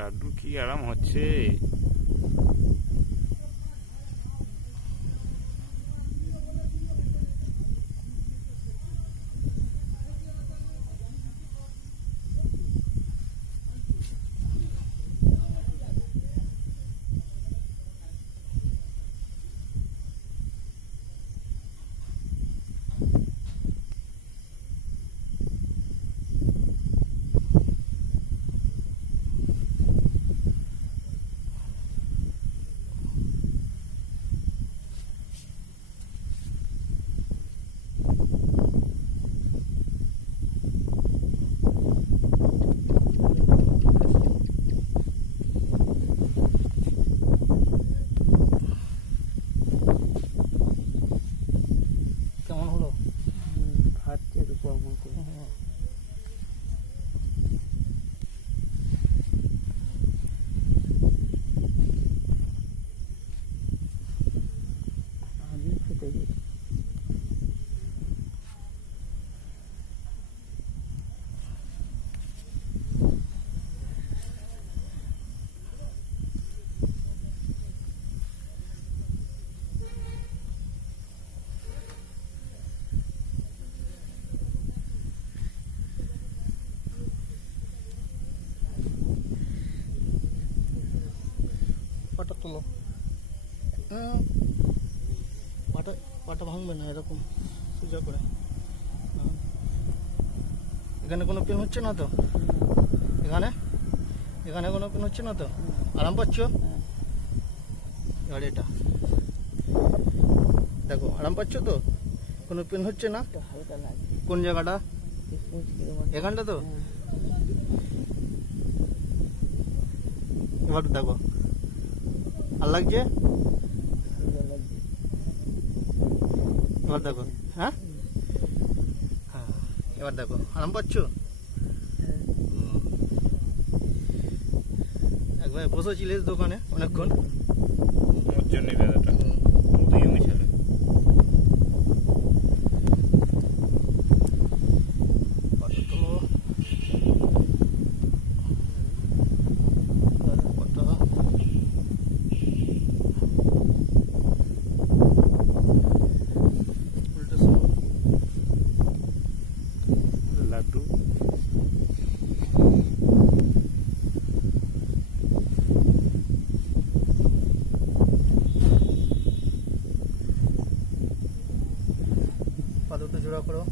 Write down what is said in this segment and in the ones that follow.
লাড্ডু কি আরাম হচ্ছে। কেমন হলো? ভাবছি একটু কম করে। আমি খেতে গেছি। পাটা তোলো। পাটা ভাঙবে না, এরকম সোজা করে। এখানে কোনো পেন হচ্ছে না তো? এখানে এখানে কোনো পেন হচ্ছে না তো? আরাম পাচ্ছ? এবার এটা দেখো, আরাম পাচ্ছ তো? কোনো পেন হচ্ছে না? হালকা লাগে। কোন জায়গাটা? এখানটা তো? এবার দেখো, আর লাগছে? এবার দেখো। হ্যাঁ হ্যাঁ, এবার দেখো, আরাম পাচ্ছ? একবার বসেছিলিস দোকানে অনেকক্ষণ, ওর জন্যই ব্যথাটা। তুই মিশালে পাটা তোলো। পাটা উল্টো শোনো। লাড্ডু পা দুটো জোড়া করো।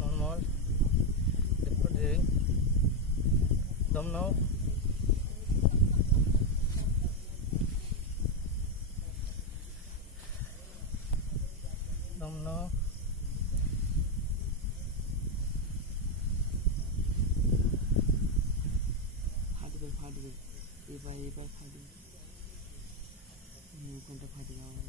নর্মাল দম নাও। দম নাও। ফাটবে ফাটবে, এবার ফাটবে, কোনটা ফাটবে আমার।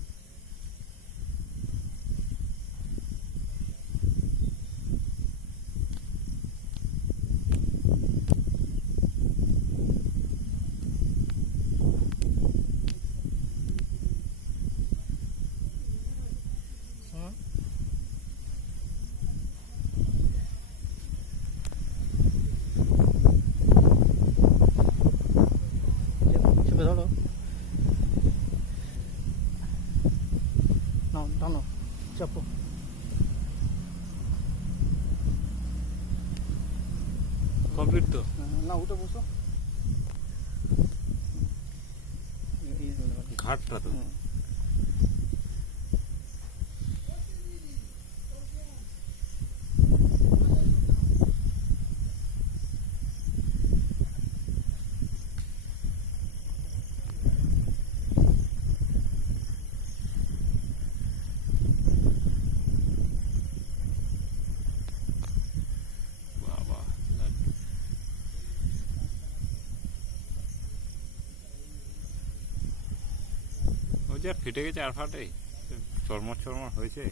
চেপে ধরো। নাও টানো, চাপো। কমপ্লিট তো? না, উঠে বসো। ঘাটটা তো হুম। বাবা লাড্ডু। ওই যে ফেটে গেছে আর ফাটে চরমর চরমর হয়েছে